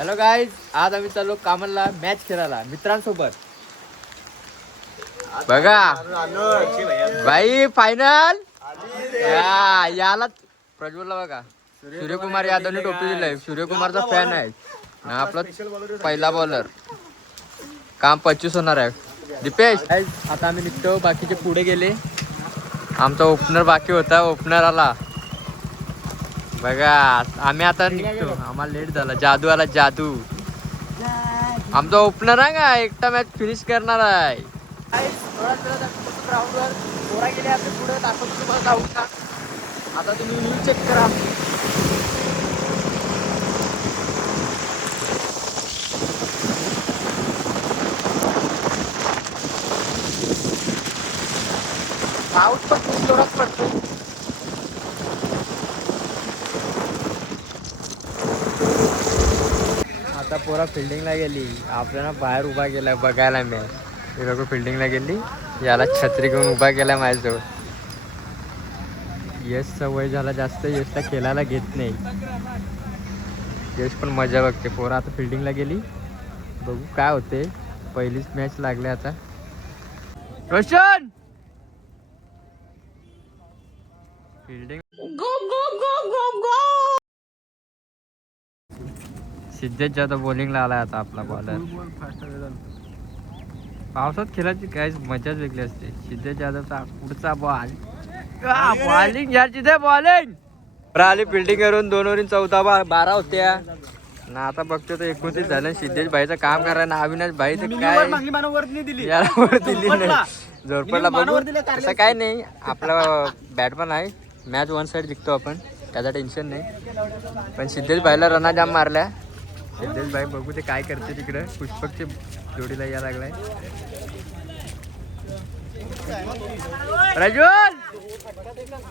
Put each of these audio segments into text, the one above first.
Hello guys, आज आम्ही चाललो कामनला मॅच खेळायला मित्रांसोबत. बघा भाई फायनल याला प्रज्वलला बघा. सूर्यकुमार यादवने टोपी दिलाय. सूर्यकुमारचा फॅन आहे ना आपला पहिला बॉलर. काम 25 होणार आहे. दीपेश आता आम्ही निघतो. बाकीचे पुढे गेले. आमचा ओपनर बाकी होता. ओपनर आला बघा. आम्ही आता निघतो. आम्हाला लेट झाला. जादू आला. जादू आमचा ओपनर आहे का एकटा मॅच फिनिश करणार आहे. ग्राउंडवर पोरा गेले आता पुढे दाखवतो तुम्हाला जाऊ का. आता तुम्ही न्यूज चेक करा. पाऊस पण खूप जोरात पडतो. आता पोरा फिल्डिंगला गेली. आपल्याला बाहेर उभा केला बघायला मॅच. हे लोक फिल्डिंगला गेली. याला छत्री घेऊन उभा केला माझ्याजवळ. यशचा वय झाला जास्त. यशला खेळायला घेत नाही. यश पण मजा बघते. पोरा आता फिल्डिंगला गेली. बघू काय होते. पहिलीच मॅच लागली आता. रोशन फिल्डिंग सिद्धेश जाधव बॉलिंगला आलाय आता आपला बॉलर. पावसात खेळायची काय मजाच वेगळी असते. सिद्धेश जाधवचा पुढचा बॉल बॉलिंग याची ते बॉलिंग आली. फिल्डिंग करून 2 ओव्हरीत 14 12 होत्या ना. आता बघतो तर 29 झालं. सिद्धेश भाईचं काम करायला. अविनाश भाई तर काय याला वर दिली नाही. जोरपडला बघू असं काय नाही. आपला बॅट पण आहे. मॅच 1 साईड जिंकतो आपण. त्याचं टेन्शन नाही. पण सिद्धेश भाईला रना जाम मारल्या. सिद्धेश भाई बघू ते काय करते तिकडं. पुष्पकच्या जोडीला या लागलाय. प्रज्वल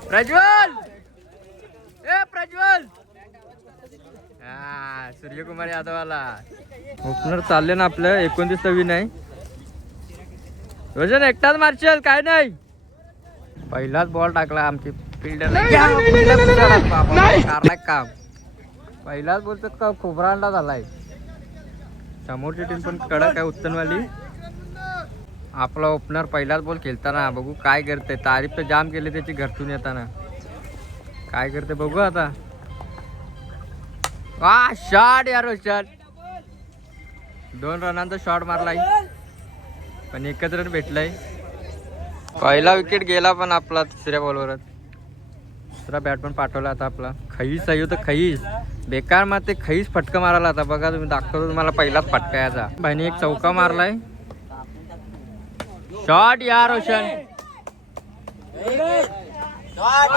प्रज्वल ए प्रज्वल हा सूर्यकुमार यादव आला. ओपनर चालले ना आपलं. 29 नवीन आहे. रोशन एकटाच मारशील काय नाही. पहिलाच बॉल टाकला आमची फिल्डर काम. पहिलाच बोलतो का खोबरा अंडा झालाय. समोरची टीम पण कडक आहे उत्तनवाली. आपला ओपनर पहिलाच बॉल खेळताना बघू काय करते. तारीफ तर जाम केले त्याची घरतून येताना. काय करते बघू आता. वा शॉट यार रोशन. 2 रनांचा शॉट मारलाय पण 1च रन भेटलाय. पहिला विकेट गेला पण आपला तिसऱ्या बॉलवरच. दुसरा बॅट पण पाठवला आता आपला. खईस आहे तर खईस बेकार मारते. खईस फटका मारायला आता बघा तुम्ही. दाखवतो तुम्हाला पहिलाच फटका याचा. भाईने एक चौका मारलाय. शॉट यार रोशन.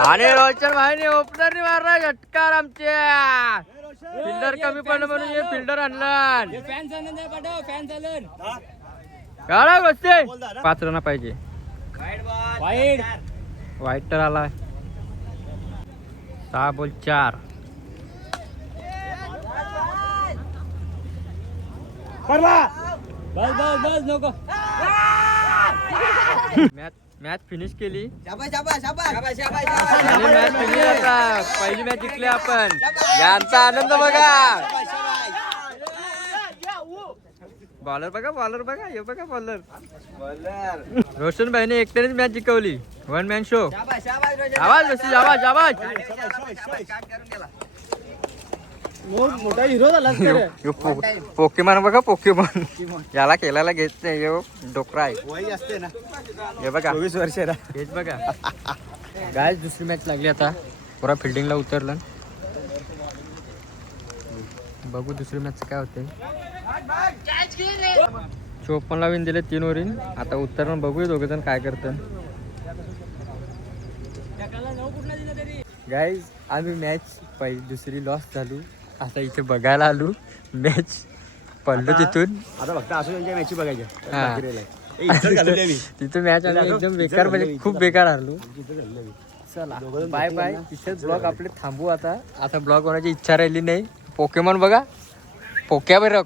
आणि रोशन भाईने ओपनरने मारला झटकार. आमच्या फिल्डर कमी पडलं म्हणून हे फिल्डर आणला. काढा गोष्टी 5 रन पाहिजे. वाईट तर आला. 6 बॉल 4. मॅच फिनिश केली. पहिली मॅच जिंकली आपण. यांचा आनंद बघा. बॉलर बघा. बॉलर बघा. हे बघा बॉलर. रोशन भाईने एकट्यानेच मॅच जिंकवली. 1 मॅन शो. आवाज आवाज आवाज. मोठा हिरो झाला. पोकेमॉन बघा. पोकेमॉन याला खेळायला घेत नाही. डोकरा आहे. हे बघा 24 वर्ष. हेच बघा गाय. दुसरी मॅच लागली आता. पुरा फिल्डिंगला उतरलं. बघू दुसरी मॅच काय होते. 54ला विन दिले 3 ओव्हरीत. आता उतरणं बघूया दोघे जण काय करतात. गाईज आम्ही मॅच दुसरी लॉस झालो. आता इथे बघायला आलो मॅच. पडलो तिथून. आता फक्त असं त्यांच्या मॅच बघायच्या. तिथं मॅच आली एकदम बेकार. म्हणजे खूप बेकार हरलो. चला बाय बाय. तिथेच ब्लॉग आपले थांबू आता. ब्लॉग होण्याची इच्छा राहिली नाही. पोकेमॉन बघा. पोक्या बरं